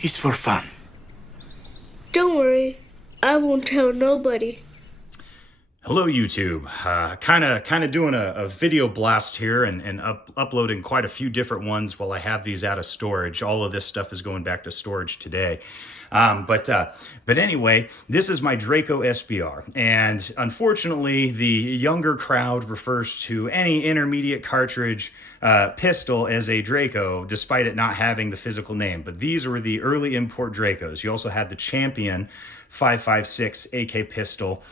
It's for fun. Don't worry, I won't tell nobody. Hello, YouTube. Kind of doing a video blast here and uploading quite a few different ones while I have these out of storage. All of this stuff is going back to storage today. But anyway, this is my Draco SBR, and unfortunately, the younger crowd refers to any intermediate cartridge pistol as a Draco, despite it not having the physical name. But these were the early import Dracos. You also had the Champion 5.56 AK pistol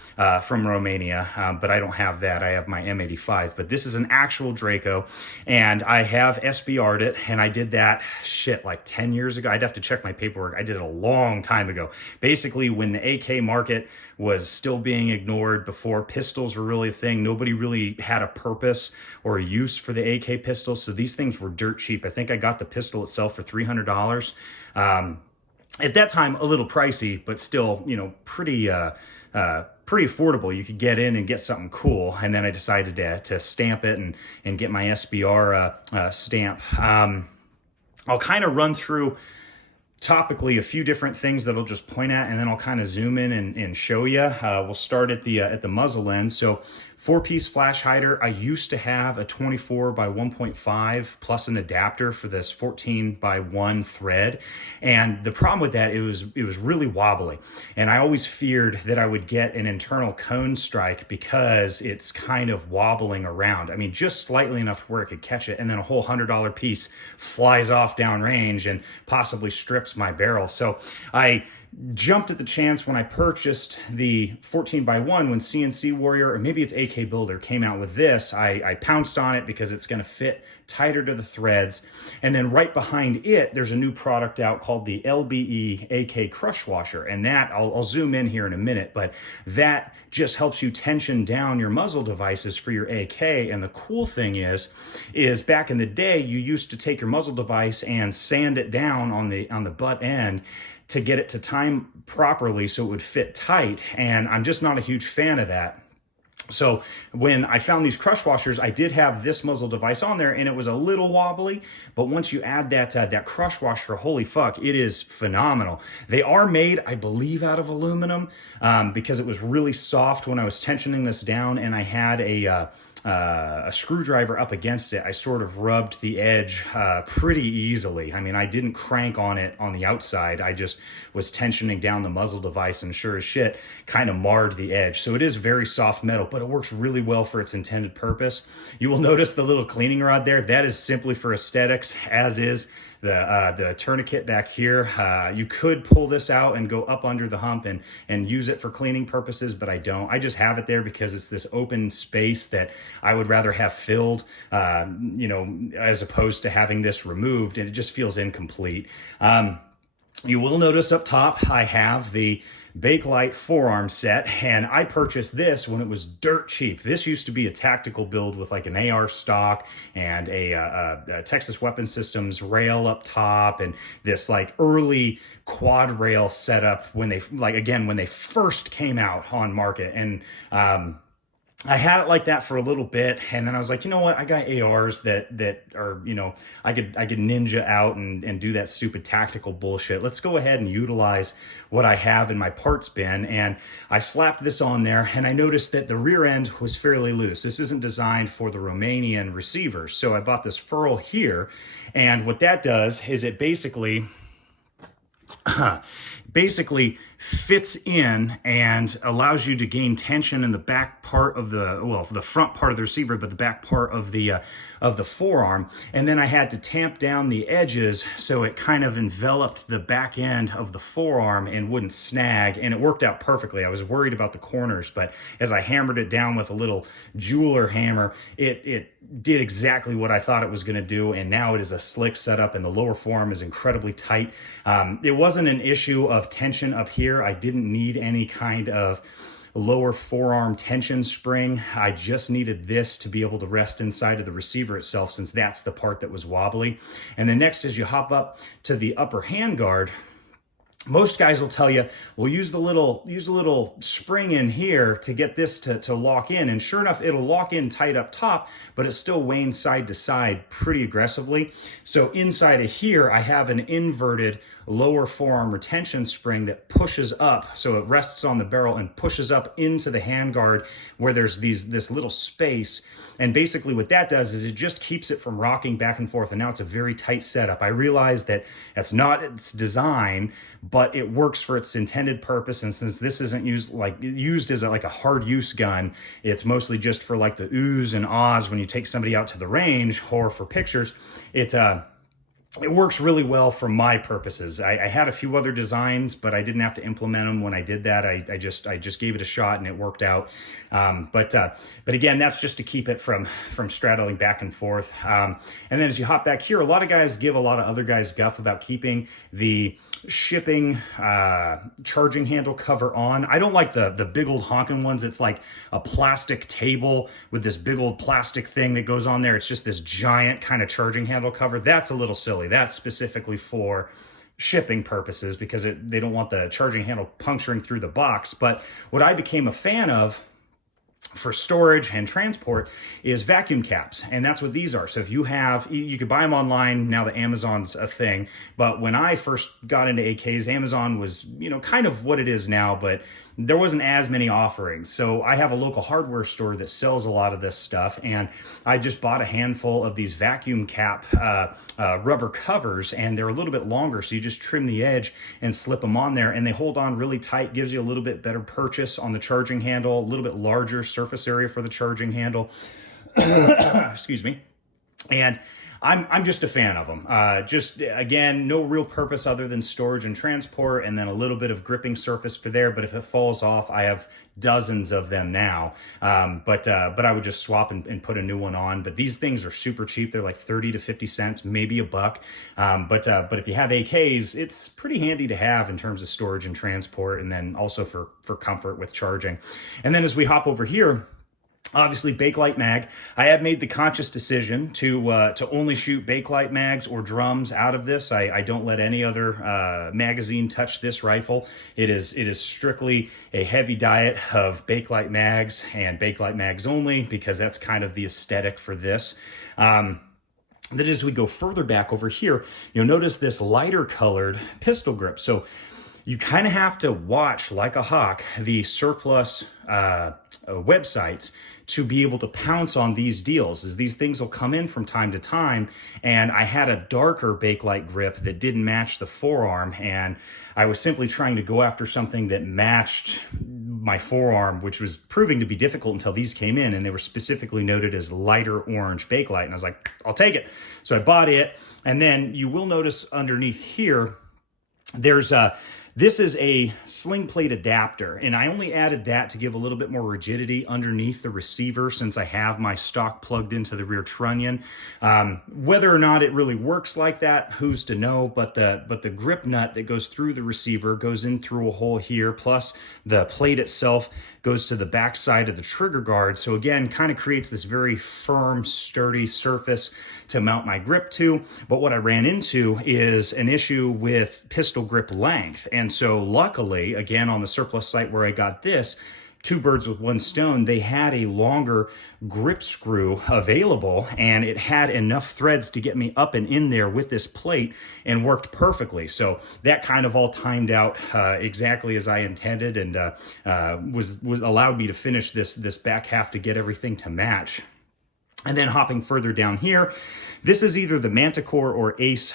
from Romania, but I don't have that. I have my M85, but this is an actual Draco, and I have SBR'd it, and I did that like 10 years ago. I'd have to check my paperwork. I did it a long time ago. Basically, when the AK market was still being ignored, before pistols were really a thing, nobody really had a purpose or a use for the AK pistol, so these things were dirt cheap. I think I got the pistol itself for $300. At that time, a little pricey, but still, pretty affordable. You could get in and get something cool. And then I decided to stamp it and get my SBR stamp. I'll kind of run through topically a few different things that I'll just point at, and then I'll kind of zoom in and show you. We'll start at the muzzle end. So 4-piece flash hider. I used to have a 24 by 1.5 plus an adapter for this 14 by 1 thread, and the problem with that, it was really wobbly, and I always feared that I would get an internal cone strike because it's kind of wobbling around. I mean, just slightly enough where it could catch it, and then a whole $100 piece flies off downrange and possibly strips my barrel. So I jumped at the chance when I purchased the 14 by 1 when CNC Warrior, or maybe it's AK Builder, came out with this. I pounced on it because it's going to fit tighter to the threads. And then right behind it, there's a new product out called the LBE AK Crush Washer. And that, I'll zoom in here in a minute, but that just helps you tension down your muzzle devices for your AK. And the cool thing is back in the day, you used to take your muzzle device and sand it down on the butt end to get it to time properly so it would fit tight, and I'm just not a huge fan of that. So when I found these crush washers, I did have this muzzle device on there, and it was a little wobbly, but once you add that crush washer, holy fuck, it is phenomenal. They are made, I believe, out of aluminum, because it was really soft when I was tensioning this down, and I had a screwdriver up against it. I sort of rubbed the edge pretty easily. I mean, I didn't crank on it on the outside. I just was tensioning down the muzzle device, and sure as shit, kind of marred the edge. So it is very soft metal, but it works really well for its intended purpose. You will notice the little cleaning rod there. That is simply for aesthetics, as is the tourniquet back here. You could pull this out and go up under the hump and use it for cleaning purposes, but I don't. I just have it there because it's this open space that I would rather have filled, as opposed to having this removed, and it just feels incomplete. You will notice up top, I have the Bakelite forearm set, and I purchased this when it was dirt cheap. This used to be a tactical build with like an AR stock and a Texas Weapon Systems rail up top, and this like early quad rail setup when they first came out on market. And I had it like that for a little bit, and then I was like, you know what? I got ARs that are, I could ninja out and do that stupid tactical bullshit. Let's go ahead and utilize what I have in my parts bin. And I slapped this on there, and I noticed that the rear end was fairly loose. This isn't designed for the Romanian receivers. So I bought this ferrule here, and what that does is it basically fits in and allows you to gain tension in the back part of the front part of the receiver, but the back part of the forearm. And then I had to tamp down the edges so it kind of enveloped the back end of the forearm and wouldn't snag, and it worked out perfectly. I was worried about the corners, but as I hammered it down with a little jeweler hammer, it did exactly what I thought it was going to do, and now it is a slick setup, and the lower forearm is incredibly tight. It wasn't an issue of tension up here. I didn't need any kind of lower forearm tension spring. I just needed this to be able to rest inside of the receiver itself, since that's the part that was wobbly. And then next, as you hop up to the upper handguard, Most guys will tell you, well, use a little spring in here to get this to lock in. And sure enough, it'll lock in tight up top, but it still wanes side to side pretty aggressively. So inside of here, I have an inverted lower forearm retention spring that pushes up. So it rests on the barrel and pushes up into the handguard where there's this little space. And basically what that does is it just keeps it from rocking back and forth. And now it's a very tight setup. I realize that that's not its design, but it works for its intended purpose. And since this isn't used as like a hard use gun, it's mostly just for like the oohs and ahs when you take somebody out to the range or for pictures. It works really well for my purposes. I had a few other designs, but I didn't have to implement them when I did that. I just gave it a shot and it worked out. But again, that's just to keep it from straddling back and forth. And then as you hop back here, a lot of guys give a lot of other guys guff about keeping the shipping charging handle cover on. I don't like the big old honking ones. It's like a plastic table with this big old plastic thing that goes on there. It's just this giant kind of charging handle cover. That's a little silly. That's specifically for shipping purposes because they don't want the charging handle puncturing through the box. But what I became a fan of for storage and transport is vacuum caps, and that's what these are. So if you could buy them online. Now the Amazon's a thing, but when I first got into AKs, Amazon was, kind of what it is now, but there wasn't as many offerings. So I have a local hardware store that sells a lot of this stuff, and I just bought a handful of these vacuum cap rubber covers, and they're a little bit longer, so you just trim the edge and slip them on there, and they hold on really tight, gives you a little bit better purchase on the charging handle, a little bit larger surface area for the charging handle. Excuse me. And I'm just a fan of them. Just, again, no real purpose other than storage and transport, and then a little bit of gripping surface for there. But if it falls off, I have dozens of them now. But I would just swap and put a new one on. But these things are super cheap. They're like 30 to 50 cents, maybe $1. But if you have AKs, it's pretty handy to have in terms of storage and transport, and then also for comfort with charging. And then as we hop over here, obviously, Bakelite mag. I have made the conscious decision to only shoot Bakelite mags or drums out of this. I don't let any other magazine touch this rifle. It is strictly a heavy diet of Bakelite mags and Bakelite mags only, because that's kind of the aesthetic for this. Then as we go further back over here, you'll notice this lighter colored pistol grip. So you kind of have to watch like a hawk the surplus websites to be able to pounce on these deals, as these things will come in from time to time. And I had a darker Bakelite grip that didn't match the forearm, and I was simply trying to go after something that matched my forearm, which was proving to be difficult until these came in, and they were specifically noted as lighter orange Bakelite. And I was like, I'll take it. So I bought it. And then you will notice underneath here, this is a sling plate adapter, and I only added that to give a little bit more rigidity underneath the receiver, since I have my stock plugged into the rear trunnion. Whether or not it really works like that, who's to know, but the grip nut that goes through the receiver goes in through a hole here, plus the plate itself goes to the back side of the trigger guard. So again, kind of creates this very firm, sturdy surface to mount my grip to. But what I ran into is an issue with pistol grip length. And so luckily, again, on the surplus site where I got this, two birds with one stone, they had a longer grip screw available, and it had enough threads to get me up and in there with this plate, and worked perfectly. So that kind of all timed out exactly as I intended, and was allowed me to finish this back half to get everything to match. And then hopping further down here, this is either the Manticore or Ace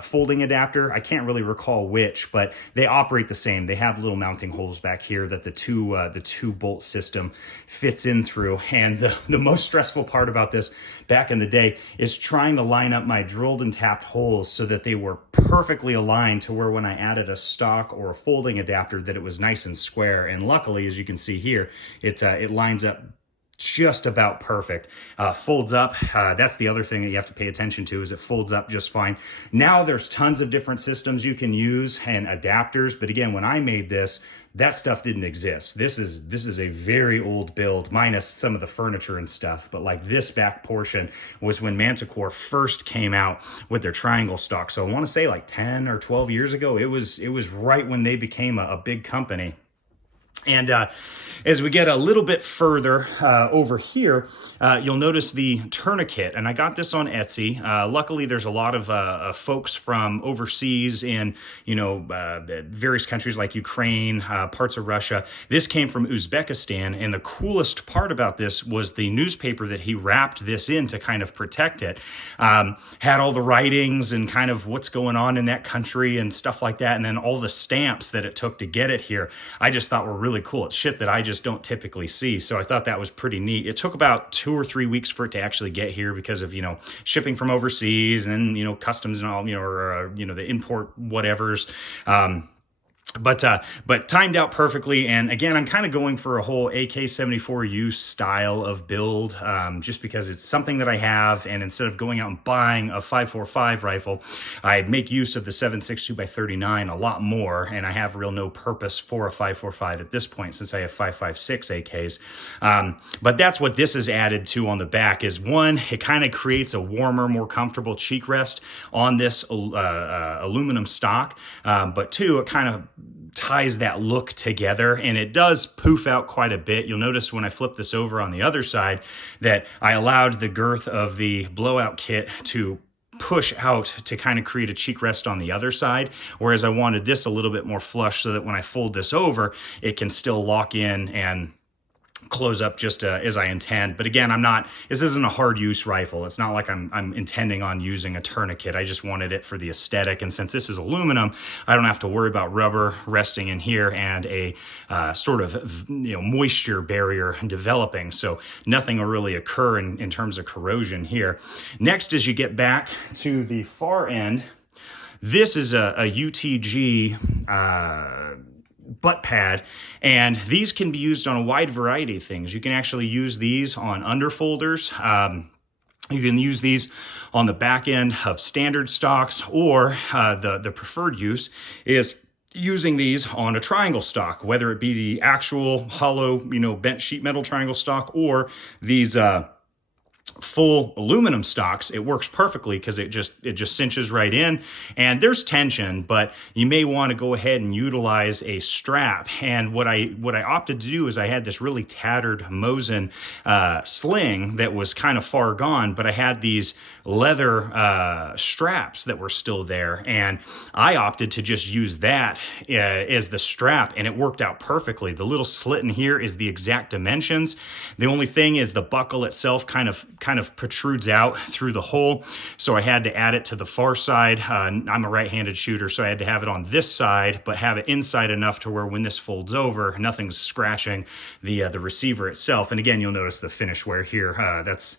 folding adapter. I can't really recall which, but they operate the same. They have little mounting holes back here that the two bolt system fits in through. And the most stressful part about this back in the day is trying to line up my drilled and tapped holes so that they were perfectly aligned to where when I added a stock or a folding adapter that it was nice and square. And luckily, as you can see here, it lines up just about perfect. Folds up. That's the other thing that you have to pay attention to, is it folds up just fine. Now there's tons of different systems you can use and adapters. But again, when I made this, that stuff didn't exist. This is a very old build, minus some of the furniture and stuff. But like this back portion was when Manticore first came out with their triangle stock. So I want to say like 10 or 12 years ago. It was right when they became a big company. And as we get a little bit further over here, you'll notice the tourniquet. And I got this on Etsy. Luckily, there's a lot of folks from overseas in, various countries like Ukraine, parts of Russia. This came from Uzbekistan. And the coolest part about this was the newspaper that he wrapped this in to kind of protect it. Had all the writings and kind of what's going on in that country and stuff like that. And then all the stamps that it took to get it here, I just thought were really cool. It's shit that I just don't typically see. So I thought that was pretty neat. It took about 2 or 3 weeks for it to actually get here because of, shipping from overseas and, customs and all, the import whatevers. But timed out perfectly. And again, I'm kind of going for a whole AK-74U style of build, just because it's something that I have. And instead of going out and buying a 5.45 rifle, I make use of the 7.62x39 a lot more. And I have real no purpose for a 5.45 at this point, since I have 5.56 AKs. But that's what this is added to on the back is, one, it kind of creates a warmer, more comfortable cheek rest on this aluminum stock. But two, it kind of ties that look together, and it does poof out quite a bit. You'll notice when I flip this over on the other side that I allowed the girth of the blowout kit to push out to kind of create a cheek rest on the other side, whereas I wanted this a little bit more flush so that when I fold this over, it can still lock in and close up just as I intend. But again, this isn't a hard use rifle. It's not like I'm intending on using a tourniquet. I just wanted it for the aesthetic. And since this is aluminum, I don't have to worry about rubber resting in here and a sort of moisture barrier developing. So nothing will really occur in terms of corrosion here. Next, as you get back to the far end, this is a UTG butt pad, and these can be used on a wide variety of things. You can actually use these on underfolders. You can use these on the back end of standard stocks, or the preferred use is using these on a triangle stock, whether it be the actual hollow, bent sheet metal triangle stock, or these full aluminum stocks. It works perfectly because it just cinches right in, and there's tension, but you may want to go ahead and utilize a strap. And what I opted to do is I had this really tattered Mosin sling that was kind of far gone, but I had these leather straps that were still there, and I opted to just use that as the strap, and it worked out perfectly. The little slit in here is the exact dimensions. The only thing is the buckle itself kind of protrudes out through the hole, so I had to add it to the far side. I'm a right-handed shooter, so I had to have it on this side, but have it inside enough to where when this folds over, nothing's scratching the receiver itself. And again, you'll notice the finish wear here. That's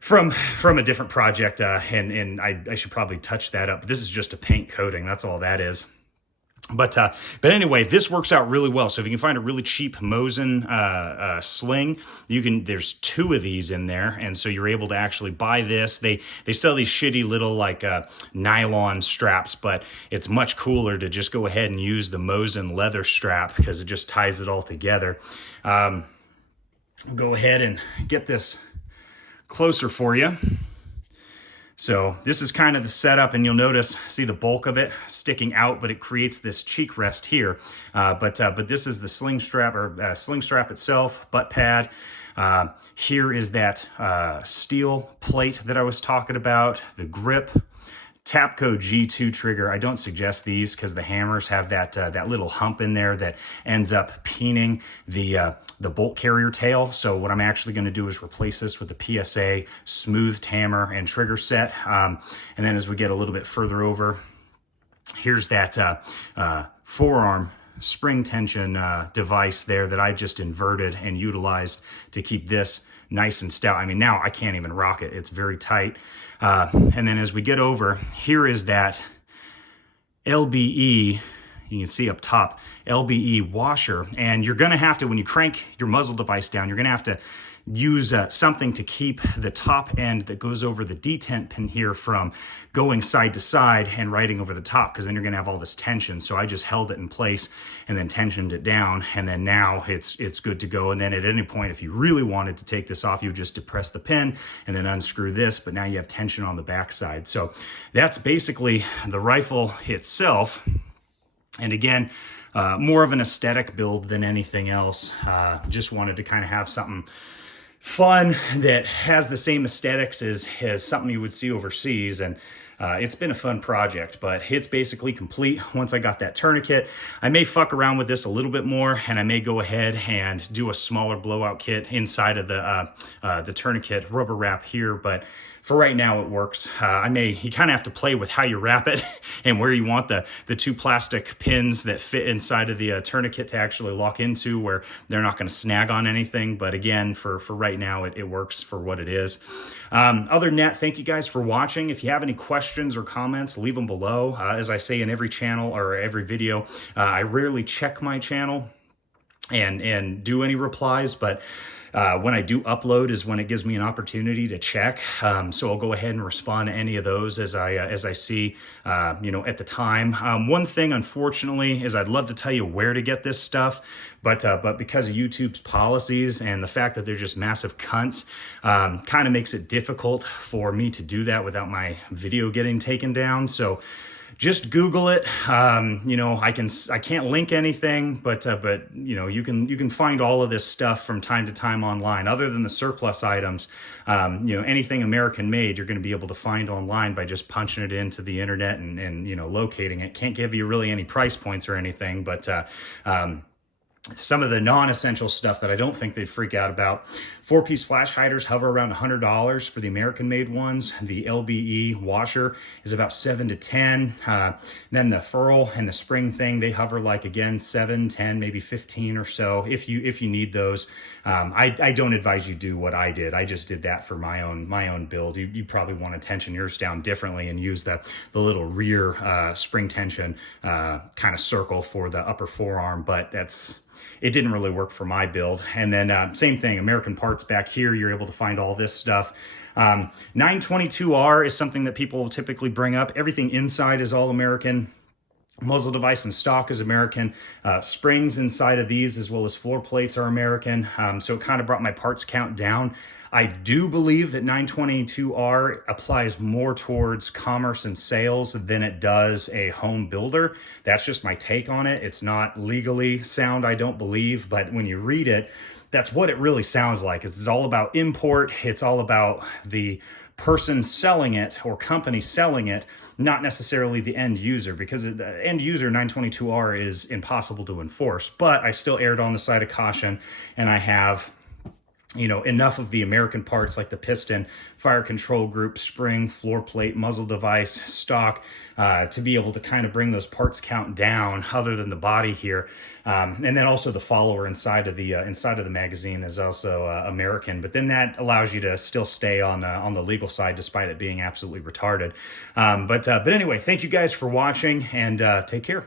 from a different project, and I should probably touch that up. This is just a paint coating. That's all that is. But anyway, this works out really well. So if you can find a really cheap Mosin sling, there's 2 of these in there, and so you're able to actually buy this. They sell these shitty little like nylon straps, but it's much cooler to just go ahead and use the Mosin leather strap because it just ties it all together. Go ahead and get this closer for you. So this is kind of the setup, and you'll notice, see the bulk of it sticking out, but it creates this cheek rest here. But this is the sling strap itself, butt pad. Here is that steel plate that I was talking about, the grip. Tapco G2 trigger. I don't suggest these because the hammers have that little hump in there that ends up peening the bolt carrier tail. So what I'm actually going to do is replace this with the PSA smoothed hammer and trigger set. And then as we get a little bit further over, here's that forearm spring tension device there that I just inverted and utilized to keep this nice and stout. I mean, now I can't even rock it. It's very tight. And then as we get over, here is that LBE, you can see up top, LBE washer. And you're going to have to, when you crank your muzzle device down, you're going to have to use something to keep the top end that goes over the detent pin here from going side to side and riding over the top, because then you're gonna have all this tension. So I just held it in place and then tensioned it down, and then now it's good to go. And then at any point, if you really wanted to take this off, you would just depress the pin and then unscrew this, but now you have tension on the backside. So that's basically the rifle itself. And again, more of an aesthetic build than anything else. Just wanted to kind of have something fun that has the same aesthetics as something you would see overseas. And it's been a fun project, but it's basically complete. Once I got that tourniquet, I may fuck around with this a little bit more, and I may go ahead and do a smaller blowout kit inside of the tourniquet rubber wrap here. But for right now, it works. You kind of have to play with how you wrap it and where you want the two plastic pins that fit inside of the tourniquet to actually lock into, where they're not going to snag on anything. But again, for right now, it works for what it is. Other than that, thank you guys for watching. If you have any questions or comments, leave them below. As I say in every channel or every video, I rarely check my channel and do any replies, but when I do upload is when it gives me an opportunity to check. So I'll go ahead and respond to any of those as I see, at the time. One thing, unfortunately, is I'd love to tell you where to get this stuff, but because of YouTube's policies and the fact that they're just massive cunts, kind of makes it difficult for me to do that without my video getting taken down. So just Google it. I can't link anything, but you can find all of this stuff from time to time online. Other than the surplus items, anything American made, you're going to be able to find online by just punching it into the internet and locating it. Can't give you really any price points or anything, but some of the non-essential stuff that I don't think they'd freak out about. 4-piece flash hiders hover around $100 for the American-made ones. The LBE washer is about $7 to $10. Then the ferrule and the spring thing, they hover like, again, $7, $10, maybe $15 or so if you need those. I don't advise you do what I did. I just did that for my own build. You probably want to tension yours down differently and use the little rear spring tension kind of circle for the upper forearm, but it didn't really work for my build. And then same thing, American parts back here, you're able to find all this stuff. 922R is something that people typically bring up. Everything inside is all American. Muzzle device and stock is American. Springs inside of these as well as floor plates are American. So it kind of brought my parts count down. I do believe that 922R applies more towards commerce and sales than it does a home builder. That's just my take on it. It's not legally sound, I don't believe, but when you read it, that's what it really sounds like. It's all about import. It's all about the person selling it or company selling it, not necessarily the end user, because the end user 922R is impossible to enforce. But I still erred on the side of caution, and I have enough of the American parts like the piston, fire control group, spring, floor plate, muzzle device, stock, to be able to kind of bring those parts count down other than the body here. And then also the follower inside of the magazine is also American, but then that allows you to still stay on the legal side despite it being absolutely retarded. But anyway, thank you guys for watching, and take care.